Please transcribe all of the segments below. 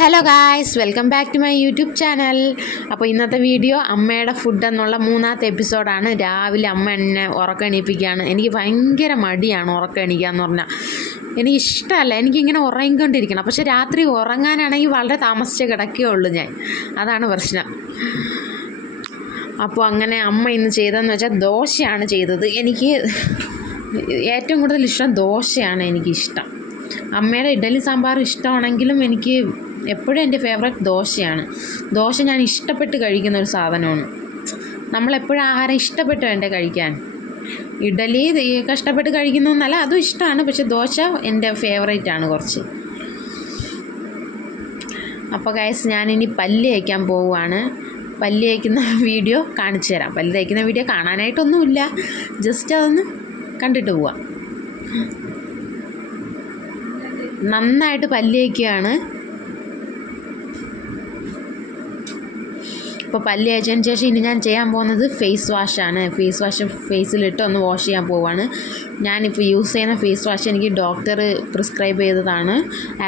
Hello guys, welcome back to my YouTube channel. അപ്പോൾ ഇന്നത്തെ video അമ്മയുടെ ഫുഡ് എന്നുള്ള 3ാമത്തെ എപ്പിസോഡാണ്. രാവിലെ അമ്മ എന്നെ ഉറക്കണിപ്പിക്കുകയാണ്. എനിക്ക് ഭയങ്കര മടിയാണ് ഉറക്കണിക്കാന്ന് പറഞ്ഞാൽ. എനിക്കിഷ്ടമല്ല, എനിക്കിങ്ങനെ ഉറങ്ങിക്കൊണ്ടിരിക്കണം. പക്ഷേ രാത്രി ഉറങ്ങാനാണെങ്കിൽ വളരെ താമസിച്ചേ കിടക്കുകയുള്ളൂ ഞാൻ. അതാണ് പ്രശ്നം. അപ്പോൾ അങ്ങനെ അമ്മ ഇന്ന് ചെയ്തതെന്ന് വെച്ചാൽ ദോശയാണ് ചെയ്തത്. എനിക്ക് ഏറ്റവും കൂടുതൽ ഇഷ്ടം ദോശയാണ് എനിക്കിഷ്ടം. അമ്മയുടെ ഇഡ്ഡലി സാമ്പാർ ഇഷ്ടമാണെങ്കിലും എനിക്ക് എപ്പോഴും എൻ്റെ ഫേവറേറ്റ് ദോശയാണ്. ദോശ ഞാൻ ഇഷ്ടപ്പെട്ട് കഴിക്കുന്ന ഒരു സാധനമാണ്. നമ്മളെപ്പോഴും ആഹാരം ഇഷ്ടപ്പെട്ട് വേണ്ടേ കഴിക്കാൻ. ഇഡ്ഡലി കഷ്ടപ്പെട്ട് കഴിക്കുന്നൊന്നല്ല, അതും ഇഷ്ടമാണ്. പക്ഷെ ദോശ എൻ്റെ ഫേവറേറ്റാണ് കുറച്ച്. അപ്പോൾ ഗൈസ്, ഞാനിനി പല്ല് തേക്കാൻ പോവുകയാണ്. പല്ല് തേക്കുന്ന വീഡിയോ കാണിച്ചു തരാം. പല്ല് തേക്കുന്ന വീഡിയോ കാണാനായിട്ടൊന്നുമില്ല, ജസ്റ്റ് അതൊന്ന് കണ്ടിട്ട് പോവാം. നന്നായിട്ട് പല്ല് തേക്കുകയാണ്. ഇപ്പോൾ പല്ല് തേച്ചതിന് ശേഷം ഇനി ഞാൻ ചെയ്യാൻ പോകുന്നത് ഫേസ് വാഷാണ്. ഫേസ് വാഷ് ഫേസിലിട്ട് ഒന്ന് വാഷ് ചെയ്യാൻ പോവാണ്. ഞാനിപ്പോൾ യൂസ് ചെയ്യുന്ന ഫേസ് വാഷ് എനിക്ക് ഡോക്ടർ പ്രിസ്ക്രൈബ് ചെയ്തതാണ്.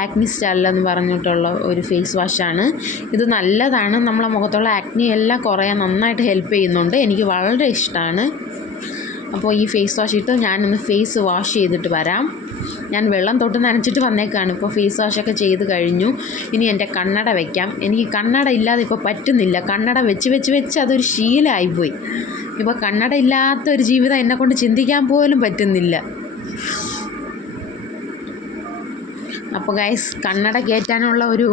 ആക്നി സ്റ്റൈൽ എന്ന് പറഞ്ഞിട്ടുള്ള ഒരു ഫേസ് വാഷാണ്. ഇത് നല്ലതാണ്. നമ്മളെ മുഖത്തുള്ള ആക്നി എല്ലാം കുറയാൻ നന്നായിട്ട് ഹെൽപ്പ് ചെയ്യുന്നുണ്ട്. എനിക്ക് വളരെ ഇഷ്ടമാണ്. അപ്പോൾ ഈ ഫേസ് വാഷ് ഇട്ട് ഞാനൊന്ന് ഫേസ് വാഷ് ചെയ്തിട്ട് വരാം. ഞാൻ വെള്ളം തൊട്ട് നനച്ചിട്ട് വന്നേക്കാണ്. ഇപ്പോൾ ഫേസ് വാഷൊക്കെ ചെയ്ത് കഴിഞ്ഞു. ഇനി എൻ്റെ കണ്ണട വയ്ക്കാം. എനിക്ക് കണ്ണട ഇല്ലാതെ ഇപ്പോൾ പറ്റുന്നില്ല. കണ്ണട വെച്ച് അതൊരു ശീലമായിപ്പോയി. ഇപ്പോൾ കണ്ണട ഇല്ലാത്തൊരു ജീവിതം എന്നെക്കൊണ്ട് ചിന്തിക്കാൻ പോലും പറ്റുന്നില്ല. അപ്പോൾ ഗൈസ്, കണ്ണട കയറ്റാനുള്ള ഒരു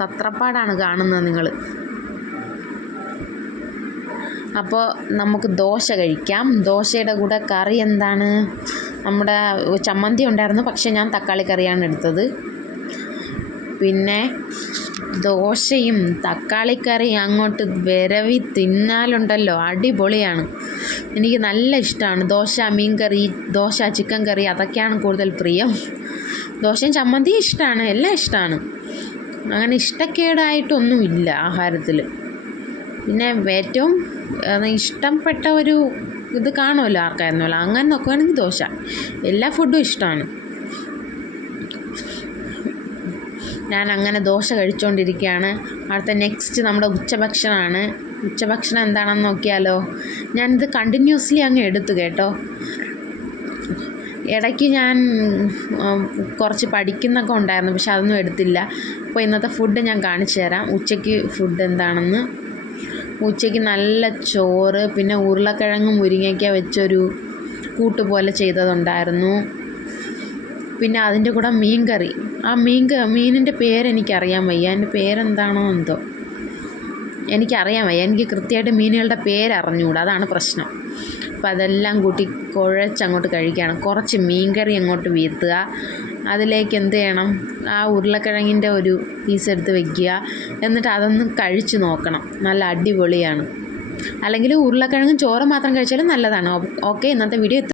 തത്രപ്പാടാണ് കാണുന്നത് നിങ്ങൾ. അപ്പോൾ നമുക്ക് ദോശ കഴിക്കാം. ദോശയുടെ കൂടെ കറി എന്താണ്? നമ്മുടെ ചമ്മന്തി ഉണ്ടായിരുന്നു, പക്ഷേ ഞാൻ തക്കാളി കറിയാണ് എടുത്തത്. പിന്നെ ദോശയും തക്കാളിക്കറി അങ്ങോട്ട് വിരവി തിന്നാലുണ്ടല്ലോ, അടിപൊളിയാണ്. എനിക്ക് നല്ല ഇഷ്ടമാണ് ദോശ. മീൻ കറി, ദോശ ചിക്കൻ കറി, അതൊക്കെയാണ് കൂടുതൽ പ്രിയം. ദോശയും ചമ്മന്തിയും ഇഷ്ടമാണ്, എല്ലാം ഇഷ്ടമാണ്. അങ്ങനെ ഇഷ്ടക്കേടായിട്ടൊന്നുമില്ല ആഹാരത്തിൽ. പിന്നെ ഏറ്റവും ഇഷ്ടപ്പെട്ട ഒരു ഇത് കാണുമല്ലോ ആർക്കായിരുന്നല്ലോ, അങ്ങനെ നോക്കുകയാണെങ്കിൽ ദോശ. എല്ലാ ഫുഡും ഇഷ്ടമാണ്. ഞാൻ അങ്ങനെ ദോശ കഴിച്ചുകൊണ്ടിരിക്കുകയാണ്. അടുത്ത നെക്സ്റ്റ് നമ്മുടെ ഉച്ചഭക്ഷണമാണ്. ഉച്ചഭക്ഷണം എന്താണെന്ന് നോക്കിയാലോ. ഞാനിത് കണ്ടിന്യൂസ്ലി അങ്ങ് എടുത്തു കേട്ടോ. ഇടയ്ക്ക് ഞാൻ കുറച്ച് പഠിക്കുന്നൊക്കെ ഉണ്ടായിരുന്നു, പക്ഷെ അതൊന്നും എടുത്തില്ല. അപ്പോൾ ഇന്നത്തെ ഫുഡ് ഞാൻ കാണിച്ചു തരാം. ഉച്ചയ്ക്ക് ഫുഡ് എന്താണെന്ന്. ഉച്ചയ്ക്ക് നല്ല ചോറ്, പിന്നെ ഉരുളക്കിഴങ്ങ് മുരിങ്ങയ്ക്ക വെച്ചൊരു കൂട്ട് പോലെ ചെയ്തതുണ്ടായിരുന്നു. പിന്നെ അതിൻ്റെ കൂടെ മീൻ കറി. ആ മീനിൻ്റെ പേരെനിക്കറിയാൻ വയ്യ. അതിൻ്റെ പേരെന്താണോ എന്തോ എനിക്കറിയാൻ വയ്യ. എനിക്ക് കൃത്യമായിട്ട് മീനുകളുടെ പേരറിഞ്ഞുകൂടാ, അതാണ് പ്രശ്നം. അപ്പോൾ അതെല്ലാം കൂട്ടി കുഴച്ചങ്ങോട്ട് കഴിക്കുകയാണ്. കുറച്ച് മീൻ കറി അങ്ങോട്ട് വീഴ്ത്തുക. അതിലേക്ക് എന്ത് ചെയ്യണം, ആ ഉരുളക്കിഴങ്ങിൻ്റെ ഒരു പീസ് എടുത്ത് വെക്കുക. എന്നിട്ട് അതൊന്ന് കഴിച്ച് നോക്കണം. നല്ല അടിപൊളിയാണ്. അല്ലെങ്കിൽ ഉരുളക്കിഴങ്ങും ചോറ് മാത്രം കഴിച്ചാലും നല്ലതാണ്. ഓക്കെ, ഇന്നത്തെ വീഡിയോ